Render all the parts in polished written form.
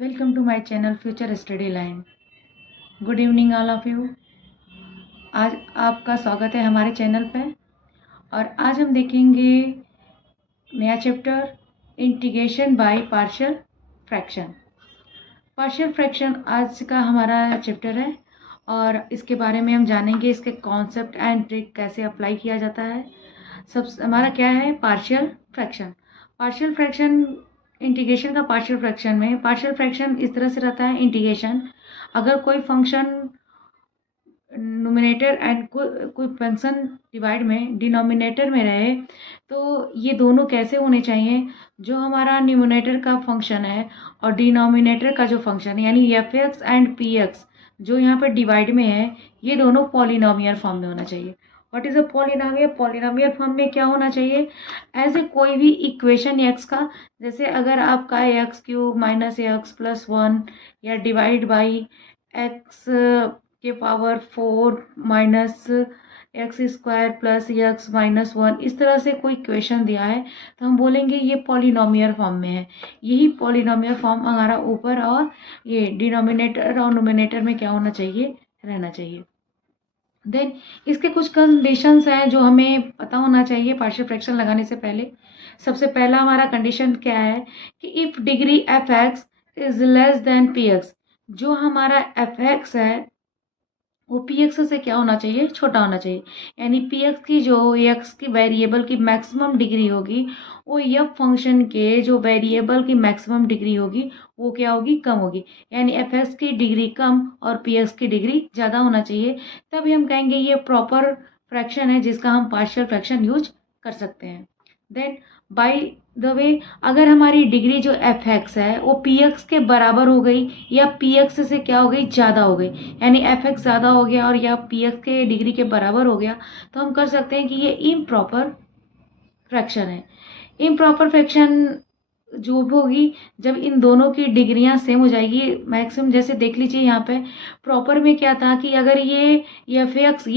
Welcome to my channel future study line. Good evening all of you. आज आपका स्वागत है हमारे चैनल पे और आज हम देखेंगे नया chapter integration by partial fraction. Partial fraction आज का हमारा चैप्टर है और इसके बारे में हम जानेंगे, इसके कॉन्सेप्ट एंड ट्रिक कैसे अप्लाई किया जाता है। हमारा क्या है partial fraction. Partial fraction integration का पार्शियल फ्रैक्शन में पार्शियल फ्रैक्शन इस तरह से रहता है। इंटीग्रेशन अगर कोई फंक्शन नोमिनेटर एंड कोई फंक्शन डिवाइड में डिनोमिनेटर में रहे तो ये दोनों कैसे होने चाहिए। जो हमारा न्यूमिनेटर का फंक्शन है और डिनोमिनेटर का जो फंक्शन है यानी F x and P x जो यहाँ पर डिवाइड में है, ये दोनों पॉलिनोमियल फॉर्म में होना चाहिए। What is a polynomial? Polynomial form में क्या होना चाहिए? ऐसे कोई भी इक्वेशन एक्स का, जैसे अगर आपका x cube minus x plus one या डिवाइड बाई एक्स के power 4 minus x square plus x minus one, इस तरह से कोई इक्वेशन दिया है तो हम बोलेंगे ये पॉलिनोमियल फॉर्म में है। यही पॉलिनोमियल फॉर्म हमारा ऊपर और ये डिनोमिनेटर और नोमिनेटर में क्या होना चाहिए, रहना चाहिए। देन इसके कुछ कंडीशंस हैं जो हमें पता होना चाहिए पार्शियल फ्रैक्शन लगाने से पहले। सबसे पहला हमारा कंडीशन क्या है कि if degree F x is less than P x, जो हमारा एफ एक्स है वो पी एक्स से क्या होना चाहिए, छोटा होना चाहिए। यानी पी एक्स की जो एक्स की वेरिएबल की मैक्सिमम डिग्री होगी वो एफ फंक्शन के जो वेरिएबल की मैक्सिमम डिग्री होगी वो क्या होगी, कम होगी। यानी एफ एक्स की डिग्री कम और पी एक्स की डिग्री ज़्यादा होना चाहिए, तभी हम कहेंगे ये प्रॉपर फ्रैक्शन है जिसका हम पार्शियल फ्रैक्शन यूज कर सकते हैं। देन बाय द वे, अगर हमारी डिग्री जो एफ एक्स है वो पी एक्स के बराबर हो गई या पी एक्स से क्या हो गई, ज़्यादा हो गई, यानी एफ एक्स ज़्यादा हो गया और या पी एक्स के डिग्री के बराबर हो गया, तो हम कर सकते हैं कि ये इम्प्रॉपर फ्रैक्शन है। इम्प्रॉपर फ्रैक्शन जो भी होगी जब इन दोनों की डिग्रियां सेम हो जाएगी मैक्सिमम। जैसे देख लीजिए यहाँ पे प्रॉपर में क्या था कि अगर ये एफ एक्स है,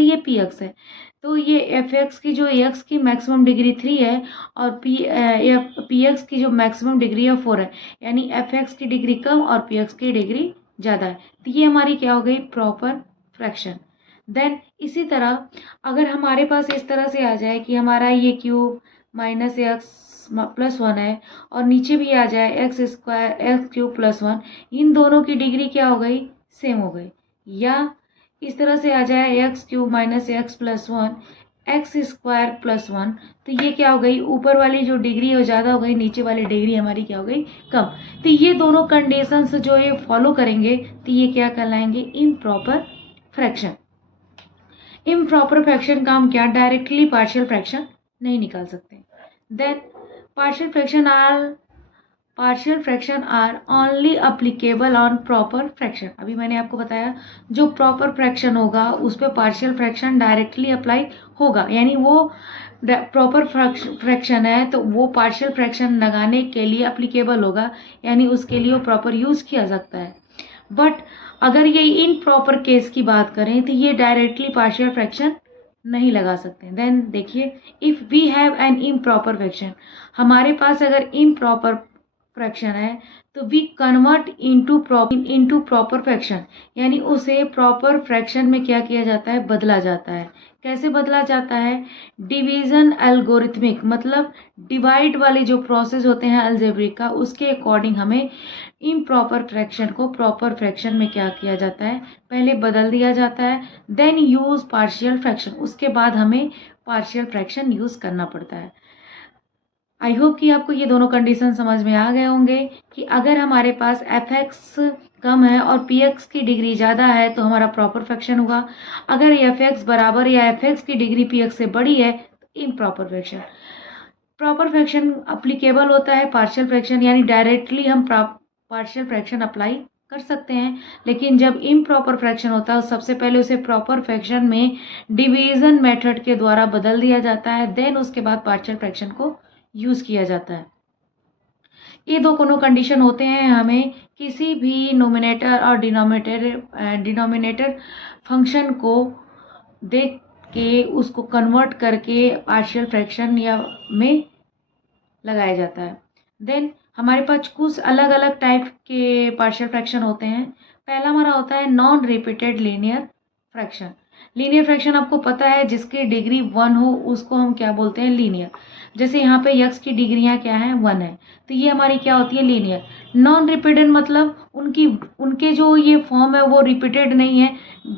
ये पी एक्स है, तो ये एफ एक्स की जो एक्स की मैक्सिमम डिग्री 3 है और पी एक्स की जो मैक्सिमम डिग्री है 4 है, यानी एफ एक्स की डिग्री कम और पी एक्स की डिग्री ज़्यादा है, तो ये हमारी क्या हो गई, प्रॉपर फ्रैक्शन। देन इसी तरह अगर हमारे पास इस तरह से आ जाए कि हमारा ये cube minus x plus one है और नीचे भी आ जाए x square x cube plus one, इन दोनों की डिग्री क्या हो गई, सेम हो गई। या इस तरह से आ जाए x cube minus x plus one x square plus one, तो ये क्या हो गई, ऊपर वाली जो डिग्री है वो ज़्यादा हो गई, नीचे वाली डिग्री हमारी क्या हो गई, कम। तो ये दोनों कंडीशंस जो ये फॉलो करेंगे तो ये क्या कहलाएंगे, इम्प्रॉपर फ्रैक्शन। इम्प्रॉपर फ्रैक्शन का हम क्या डायरेक्टली पार्शियल फ्रैक्शन नहीं निकाल सकते। Then partial fraction are only applicable on proper fraction। अभी मैंने आपको बताया जो प्रॉपर फ्रैक्शन होगा उस पर पार्शियल फ्रैक्शन डायरेक्टली अप्लाई होगा, यानी वो प्रॉपर फ्रैक्शन है तो वो पार्शियल फ्रैक्शन लगाने के लिए अप्लीकेबल होगा, यानी उसके लिए वो प्रॉपर यूज किया सकता है। बट अगर ये इन प्रॉपर केस की बात करें तो ये डायरेक्टली पार्शियल फ्रैक्शन नहीं लगा सकते। देन देखिए, if we have an improper fraction, हमारे पास अगर इम्प्रॉपर फ्रैक्शन है तो we convert into proper fraction, यानी उसे प्रॉपर फ्रैक्शन में क्या किया जाता है, बदला जाता है। कैसे बदला जाता है, डिवीजन एल्गोरिथमिक, मतलब डिवाइड वाले जो प्रोसेस होते हैं अलजेब्रिक का, उसके अकॉर्डिंग हमें इम्प्रॉपर फ्रैक्शन को प्रॉपर फ्रैक्शन में क्या किया जाता है, पहले बदल दिया जाता है। देन यूज पार्शियल फ्रैक्शन, उसके बाद हमें पार्शियल फ्रैक्शन यूज करना पड़ता है। आई होप कि आपको ये दोनों कंडीशन समझ में आ गए होंगे कि अगर हमारे पास एफ एक्स कम है और पी एक्स की डिग्री ज़्यादा है तो हमारा प्रॉपर फ्रैक्शन होगा। अगर एफ एक्स बराबर या एफ एक्स की डिग्री पी एक्स से बड़ी है तो improper fraction. Proper fraction applicable होता है पार्शियल फ्रैक्शन, यानी डायरेक्टली हम पार्शियल फ्रैक्शन अप्लाई कर सकते हैं, लेकिन जब इम्प्रॉपर फ्रैक्शन होता है सबसे पहले उसे प्रॉपर फ्रैक्शन में डिवीजन मेथड के द्वारा बदल दिया जाता है, देन उसके बाद पार्शियल फ्रैक्शन को यूज किया जाता है। ये दो कोनो कंडीशन होते हैं हमें किसी भी नोमिनेटर और डिनोमिनेटर फंक्शन को देख के उसको कन्वर्ट करके पार्शियल फ्रैक्शन या में लगाया जाता है। देन हमारे पास कुछ अलग अलग टाइप के पार्शियल फ्रैक्शन होते हैं। पहला हमारा होता है non repeated linear fraction. Linear fraction आपको पता है, जिसकी डिग्री 1 हो उसको हम क्या बोलते हैं, लीनियर। जैसे यहाँ पे यक्स की डिग्रियाँ क्या है, 1 है, तो ये हमारी क्या होती है, लीनियर। नॉन रिपीटेड मतलब उनके जो ये फॉर्म है वो रिपीटेड नहीं है,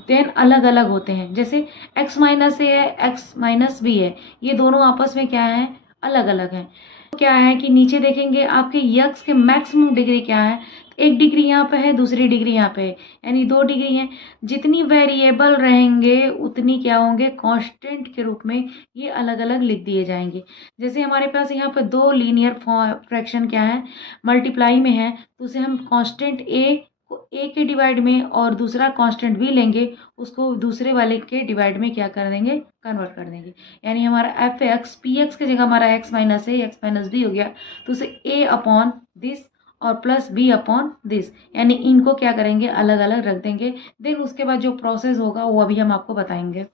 देन अलग अलग होते हैं। जैसे x माइनस ए है, x माइनस बी है, ये दोनों आपस में क्या है, अलग अलग हैं। क्या है कि नीचे देखेंगे आपके यक्स के मैक्सिमम डिग्री क्या है, एक डिग्री यहाँ पे है, दूसरी डिग्री यहाँ पे है, यानी 2 डिग्री है। जितनी वेरिएबल रहेंगे उतनी क्या होंगे, कांस्टेंट के रूप में ये अलग अलग लिख दिए जाएंगे। जैसे हमारे पास यहाँ पे 2 लीनियर फ्रैक्शन क्या है, मल्टीप्लाई में है, तो उसे हम कांस्टेंट ए को ए के डिवाइड में और दूसरा कांस्टेंट बी लेंगे, उसको दूसरे वाले के डिवाइड में क्या कर देंगे, कन्वर्ट कर देंगे। यानी हमारा एफ एक्स पी एक्स की जगह हमारा एक्स माइनस ए एक्स माइनस बी हो गया, तो उसे ए अपॉन दिस और प्लस बी अपॉन दिस, यानी इनको क्या करेंगे, अलग अलग रख देंगे। देन उसके बाद जो प्रोसेस होगा वो अभी हम आपको बताएंगे।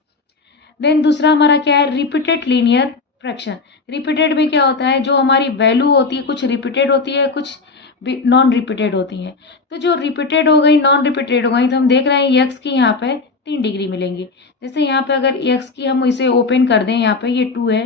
देन दूसरा हमारा क्या है, रिपीटेड लीनियर फ्रैक्शन। रिपीटेड में क्या होता है, जो हमारी वैल्यू होती है कुछ रिपीटेड होती है, कुछ नॉन रिपीटेड होती हैं। तो जो रिपीटेड हो गई, नॉन रिपीटेड हो गई, तो हम देख रहे हैं यक्स की यहाँ पे 3 डिग्री मिलेंगी। जैसे यहाँ पे अगर यक्स की हम इसे ओपन कर दें, यहाँ पे ये 2 है,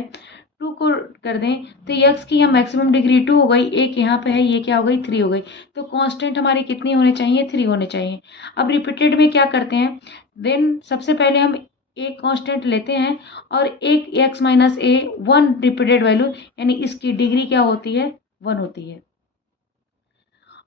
2 को कर दें तो यक्स की यहाँ मैक्सिमम डिग्री 2 हो गई, एक यहाँ पे है, ये क्या हो गई, 3 हो गई। तो कांस्टेंट हमारी कितनी होने चाहिए, 3 होने चाहिए। अब रिपीटेड में क्या करते हैं, देन सबसे पहले हम एक कांस्टेंट लेते हैं और एक एक्स माइनस ए 1 रिपीटेड वैल्यू, यानी इसकी डिग्री क्या होती है, 1 होती है।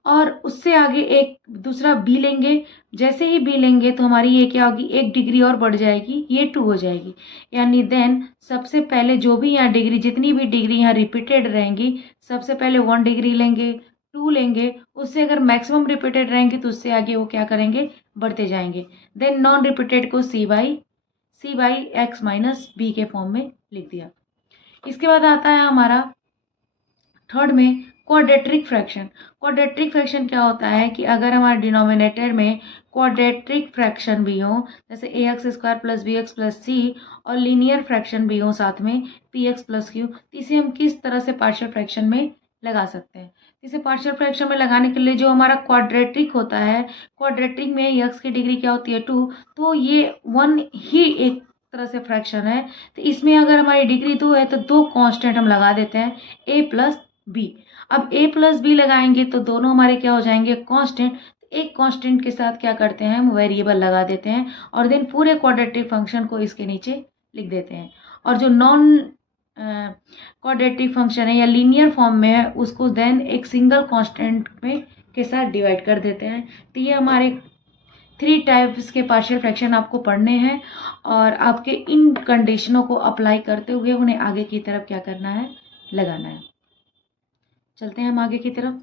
और उससे आगे एक दूसरा बी लेंगे। जैसे ही बी लेंगे तो हमारी ये क्या होगी, एक डिग्री और बढ़ जाएगी, ये 2 हो जाएगी। यानी देन सबसे पहले जो भी यहाँ डिग्री, जितनी भी डिग्री यहाँ रिपीटेड रहेंगी, सबसे पहले 1 डिग्री लेंगे, 2 लेंगे, उससे अगर मैक्सिमम रिपीटेड रहेंगे तो उससे आगे वो क्या करेंगे, बढ़ते जाएंगे। देन नॉन रिपीटेड को सी बाई एक्स माइनस बी के फॉर्म में लिख दिया। इसके बाद आता है हमारा थर्ड में क्वाड्रेटिक फ्रैक्शन। क्वाड्रेटिक फ्रैक्शन क्या होता है कि अगर हमारे डिनोमिनेटर में क्वाड्रेटिक फ्रैक्शन भी हो, जैसे a x square plus b x plus c, और लीनियर फ्रैक्शन भी हो साथ में पी एक्स प्लस क्यू, तो इसे हम किस तरह से पार्शियल फ्रैक्शन में लगा सकते हैं। इसे पार्शियल फ्रैक्शन में लगाने के लिए जो हमारा क्वाड्रेटिक होता है, क्वाड्रेटिक में एक्स की डिग्री क्या होती है, 2, तो ये 1 ही एक तरह से फ्रैक्शन है। तो इसमें अगर हमारी डिग्री 2 है तो 2 कांस्टेंट हम लगा देते हैं, ए प्लस बी। अब a प्लस बी लगाएंगे तो दोनों हमारे क्या हो जाएंगे, कांस्टेंट। एक कांस्टेंट के साथ क्या करते हैं, हम वेरिएबल लगा देते हैं और देन पूरे क्वाड्रेटिक फंक्शन को इसके नीचे लिख देते हैं। और जो नॉन क्वाड्रेटिक फंक्शन है या लीनियर फॉर्म में है, उसको देन एक सिंगल कांस्टेंट में के साथ डिवाइड कर देते हैं। तो ये हमारे 3 टाइप्स के पार्शियल फ्रैक्शन आपको पढ़ने हैं और आपके इन कंडीशनों को अप्लाई करते हुए उन्हें आगे की तरफ क्या करना है, लगाना है। चलते हैं हम आगे की तरफ।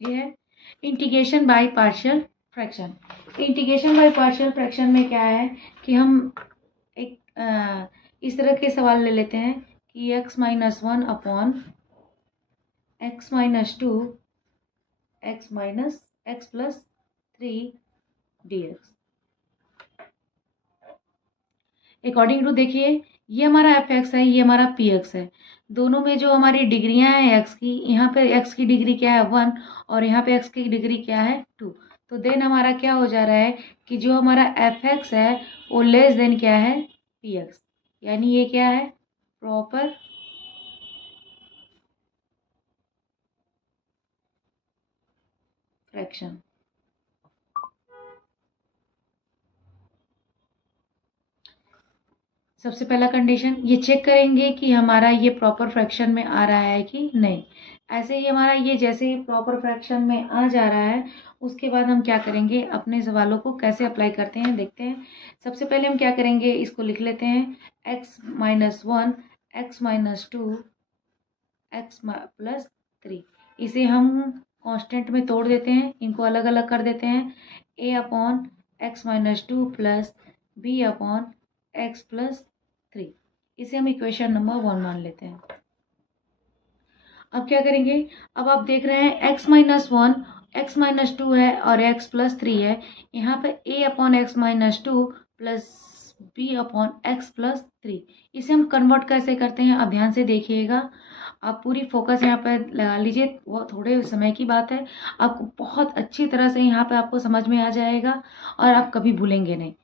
ये है integration by partial fraction. Integration by partial fraction में क्या है कि हम एक इस तरह के सवाल ले लेते हैं कि x minus 1 upon x minus 2 x minus x plus 3 dx। According to देखिए, ये हमारा एफ एक्स है, ये हमारा पी एक्स है। दोनों में जो हमारी डिग्रियां हैं एक्स की, यहाँ पे एक्स की डिग्री क्या है, 1, और यहाँ पे एक्स की डिग्री क्या है, 2। तो देन हमारा क्या हो जा रहा है कि जो हमारा एफ एक्स है वो लेस देन क्या है, पी एक्स। यानी ये क्या है, प्रॉपर फ्रैक्शन। सबसे पहला कंडीशन ये चेक करेंगे कि हमारा ये प्रॉपर फ्रैक्शन में आ रहा है कि नहीं। ऐसे ही हमारा ये जैसे ही प्रॉपर फ्रैक्शन में आ जा रहा है, उसके बाद हम क्या करेंगे, अपने सवालों को कैसे अप्लाई करते हैं देखते हैं। सबसे पहले हम क्या करेंगे, इसको लिख लेते हैं x minus 1 x minus 2 x plus 3। इसे हम कांस्टेंट में तोड़ देते हैं, इनको अलग अलग कर देते हैं, a upon x minus 2 plus b upon x plus 3। इसे हम इक्वेशन नंबर 1 मान लेते हैं। अब क्या करेंगे, अब आप देख रहे हैं x माइनस 1 x माइनस 2 है और x प्लस 3 है। यहाँ पे a upon x minus 2 plus b upon x plus 3। इसे हम कन्वर्ट कैसे करते हैं, अब ध्यान से देखिएगा। आप पूरी फोकस यहाँ पर लगा लीजिए, वो थोड़े समय की बात है, आपको बहुत अच्छी तरह से यहाँ पे आपको समझ में आ जाएगा और आप कभी भूलेंगे नहीं।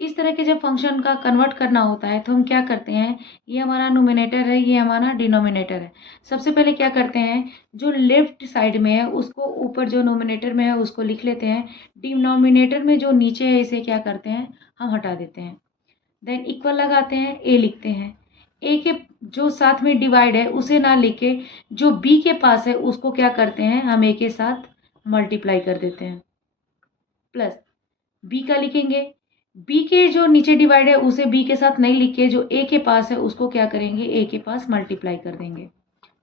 इस तरह के जब फंक्शन का कन्वर्ट करना होता है तो हम क्या करते हैं, ये हमारा नोमिनेटर है, ये हमारा डिनोमिनेटर है। सबसे पहले क्या करते हैं, जो लेफ्ट साइड में है उसको ऊपर, जो नोमिनेटर में है उसको लिख लेते हैं। डिनोमिनेटर में जो नीचे है इसे क्या करते हैं, हम हटा देते हैं। देन इक्वल लगाते हैं, ए लिखते हैं। ए के जो साथ में डिवाइड है उसे ना लिख के जो बी के पास है उसको क्या करते हैं, हम ए के साथ मल्टीप्लाई कर देते हैं। प्लस बी का लिखेंगे, बी के जो नीचे डिवाइड है उसे बी के साथ नहीं लिख के जो ए के पास है उसको क्या करेंगे, ए के पास मल्टीप्लाई कर देंगे।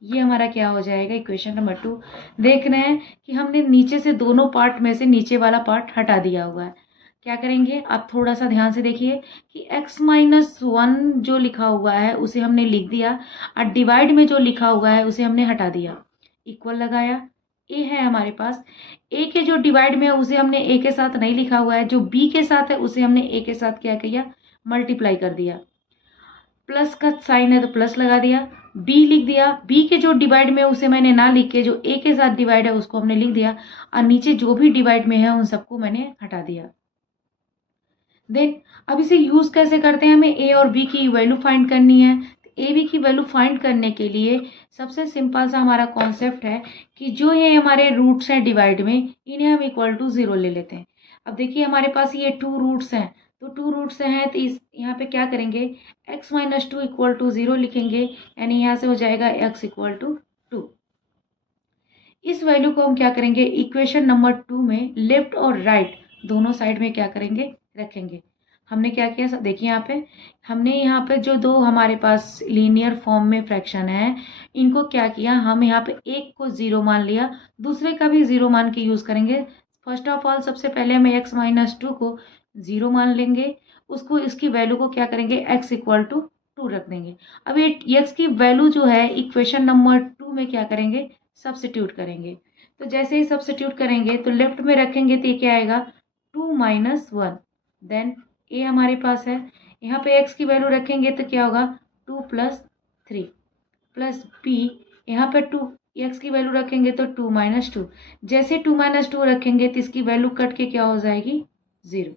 ये हमारा क्या हो जाएगा, इक्वेशन नंबर 2। देख रहे हैं कि हमने नीचे से दोनों पार्ट में से नीचे वाला पार्ट हटा दिया हुआ है। क्या करेंगे, आप थोड़ा सा ध्यान से देखिए कि x-1 जो लिखा हुआ है उसे हमने लिख दिया और डिवाइड में जो लिखा हुआ है उसे हमने हटा दिया। इक्वल लगाया, ए है हमारे पास, ए के जो डिवाइड में है उसे हमने ए के साथ नहीं लिखा हुआ है, जो बी के साथ है उसे हमने ए के साथ क्या किया, मल्टीप्लाई कर दिया। प्लस का साइन है तो प्लस लगा दिया, बी लिख दिया, बी के जो डिवाइड में है उसे मैंने ना लिख के जो ए के साथ डिवाइड है उसको हमने लिख दिया और नीचे जो भी डिवाइड में है उन सबको मैंने हटा दिया। देन अब इसे यूज कैसे करते हैं, हमें ए और बी की वैल्यू फाइंड करनी है। ए बी की वैल्यू फाइंड करने के लिए सबसे सिंपल सा हमारा कॉन्सेप्ट है कि जो ये हमारे रूट्स हैं डिवाइड में, इन्हें हम इक्वल टू 0 ले लेते हैं। अब देखिए हमारे पास ये 2 रूट्स हैं, तो 2 रूट्स हैं तो इस यहाँ पे क्या करेंगे, x-2 इक्वल टू 0 लिखेंगे, यानी यहाँ से हो जाएगा x इक्वल टू 2। इस वैल्यू को हम क्या करेंगे, इक्वेशन नंबर 2 में लेफ्ट और राइट दोनों साइड में क्या करेंगे, रखेंगे। हमने क्या किया, देखिए यहाँ पे हमने यहाँ पे जो दो हमारे पास लीनियर फॉर्म में फ्रैक्शन है, इनको क्या किया, हम यहाँ पे एक को 0 मान लिया, दूसरे का भी 0 मान के यूज करेंगे। फर्स्ट ऑफ ऑल सबसे पहले हम x-2 को 0 मान लेंगे, उसको इसकी वैल्यू को क्या करेंगे, x इक्वल टू 2 रख देंगे। अब ये x की वैल्यू जो है इक्वेशन नंबर 2 में क्या करेंगे, सब्स्टिट्यूट करेंगे। तो जैसे ही सब्स्टिट्यूट करेंगे तो लेफ्ट में रखेंगे तो ये क्या आएगा, 2-1। देन ए हमारे पास है, यहाँ पे x की वैल्यू रखेंगे तो क्या होगा, 2 + 3 प्लस बी, यहाँ पे 2 x की वैल्यू रखेंगे तो 2-2। जैसे 2-2 रखेंगे तो इसकी वैल्यू कट के क्या हो जाएगी, 0।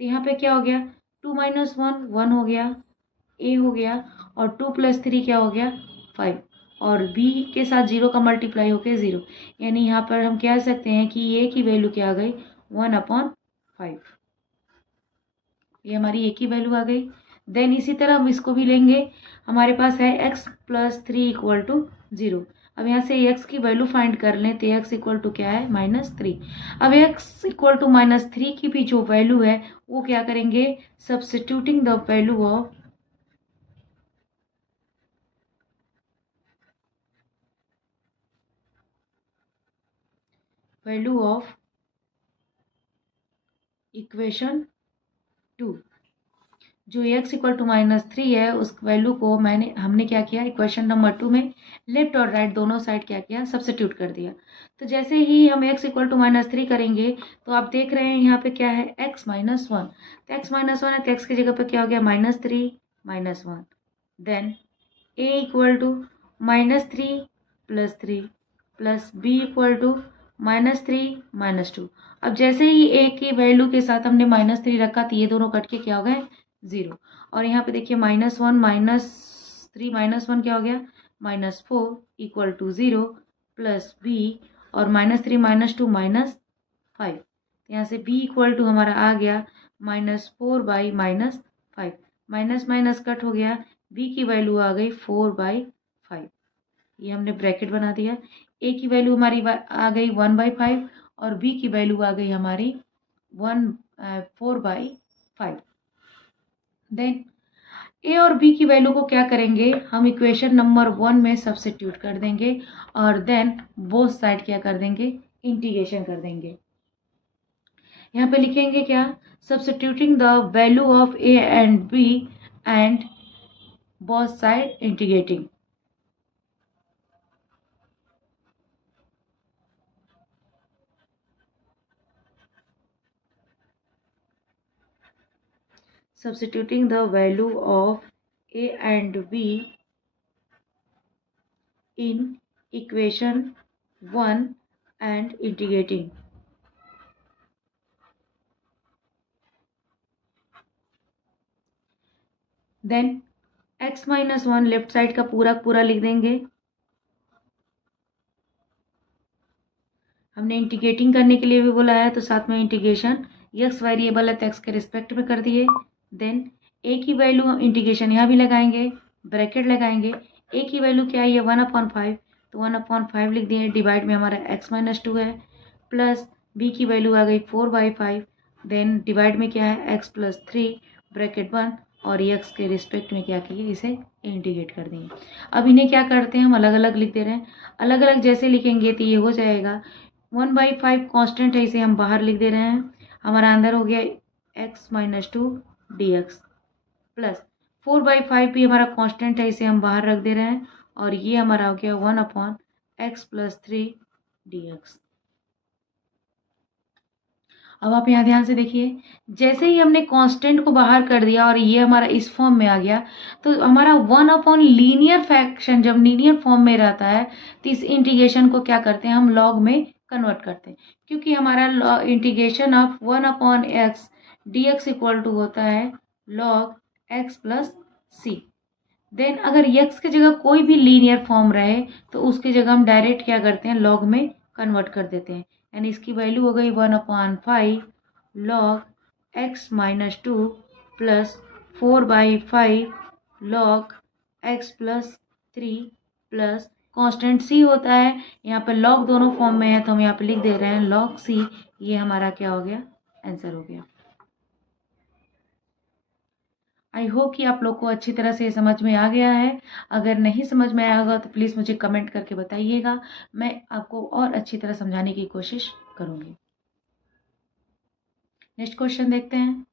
तो यहाँ पे क्या हो गया, 2-1 1 हो गया, ए हो गया, और 2 + 3 क्या हो गया, 5, और बी के साथ 0 का मल्टीप्लाई होके 0, यानी यहाँ पर हम कह सकते हैं कि ए की वैल्यू क्या आ गई, 1/5। ये हमारी ए की वैल्यू आ गई। देन इसी तरह हम इसको भी लेंगे, हमारे पास है x + 3 इक्वल टू 0। अब यहाँ से x की वैल्यू फाइंड कर लें तो x इक्वल टू क्या है, -3। अब x इक्वल टू -3 की भी जो वैल्यू है वो क्या करेंगे, substituting the value of equation 2, जो x इक्वल टू -3 है उस वैल्यू को हमने क्या किया, इक्वेशन नंबर 2 में लेफ्ट और राइट दोनों साइड क्या किया, सब्स्टिट्यूट कर दिया। तो जैसे ही हम x इक्वल टू -3 करेंगे तो आप देख रहे हैं यहाँ पे क्या है, x-1। तो x-1 है तो x की जगह पे क्या हो गया, -3 -1। Then a equal to -3 + 3 plus b equal to -3 -2। अब जैसे ही a की वैल्यू के साथ हमने -3 रखा तो ये दोनों कट के क्या हो गए, 0। और यहाँ पे देखिए -1 -3 -1 क्या हो गया, -4 इक्वल टू 0 प्लस b, और -3 -2 -5। यहाँ से b इक्वल टू हमारा आ गया -4/-5, माइनस माइनस कट हो गया, b की वैल्यू आ गई 4/5। ये हमने ब्रैकेट बना दिया। ए की वैल्यू हमारी आ गई 1/5 और बी की वैल्यू आ गई हमारी 4/5। देन ए और बी की वैल्यू को क्या करेंगे, हम इक्वेशन नंबर 1 में सब्स्टिट्यूट कर देंगे और देन बोथ साइड क्या कर देंगे, इंटीग्रेशन कर देंगे। यहाँ पे लिखेंगे क्या, substituting the value of a and b and both side integrating. substituting the value of a and b in equation 1 and integrating. Then x minus 1 left side का पूरा पूरा लिख देंगे। हमने इंटीग्रेटिंग करने के लिए भी बोला है तो साथ में इंटीग्रेशन x वेरिएबल है तो x के रिस्पेक्ट में कर दिए। देन a की वैल्यू हम इंटीग्रेशन यहाँ भी लगाएंगे, ब्रैकेट लगाएंगे। a की वैल्यू क्या है, 1/5 तो 1/5 लिख दिए। डिवाइड में हमारा x माइनस 2 है, प्लस b की वैल्यू आ गई 4/5। देन डिवाइड में क्या है, x प्लस 3 ब्रैकेट 1 और x के रिस्पेक्ट में क्या किए, इसे इंटीग्रेट कर दिए। अब इन्हें क्या करते हैं, हम अलग अलग लिख दे रहे हैं। अलग अलग जैसे लिखेंगे तो ये हो जाएगा 1/5 कांस्टेंट है, इसे हम बाहर लिख दे रहे हैं। हमारा अंदर हो गया x माइनस 2 dx प्लस 4/5 भी हमारा कांस्टेंट है, इसे हम बाहर रख दे रहे हैं। और ये हमारा हो गया 1/x प्लस 3 dx। अब आप यहाँ ध्यान से देखिए, जैसे ही हमने कांस्टेंट को बाहर कर दिया और ये हमारा इस फॉर्म में आ गया, तो हमारा 1/लीनियर फ्रैक्शन जब लीनियर फॉर्म में रहता है तो इस इंटीग्रेशन को क्या करते हैं, हम लॉग में कन्वर्ट करते हैं। क्योंकि हमारा integration of 1/x dx equal to होता है log x plus c. Then अगर x की जगह कोई भी लीनियर फॉर्म रहे तो उसकी जगह हम डायरेक्ट क्या करते हैं, लॉग में कन्वर्ट कर देते हैं। यानी इसकी वैल्यू हो गई 1/5 log x minus 2 plus 4/5 log x plus 3 plus constant c होता है। यहाँ पे लॉग दोनों फॉर्म में है तो हम यहाँ पे लिख दे रहे हैं लॉग c। ये हमारा क्या हो गया, आंसर हो गया। आई होप कि आप लोग को अच्छी तरह से समझ में आ गया है। अगर नहीं समझ में आया होगा तो प्लीज़ मुझे कमेंट करके बताइएगा, मैं आपको और अच्छी तरह समझाने की कोशिश करूँगी। नेक्स्ट क्वेश्चन देखते हैं।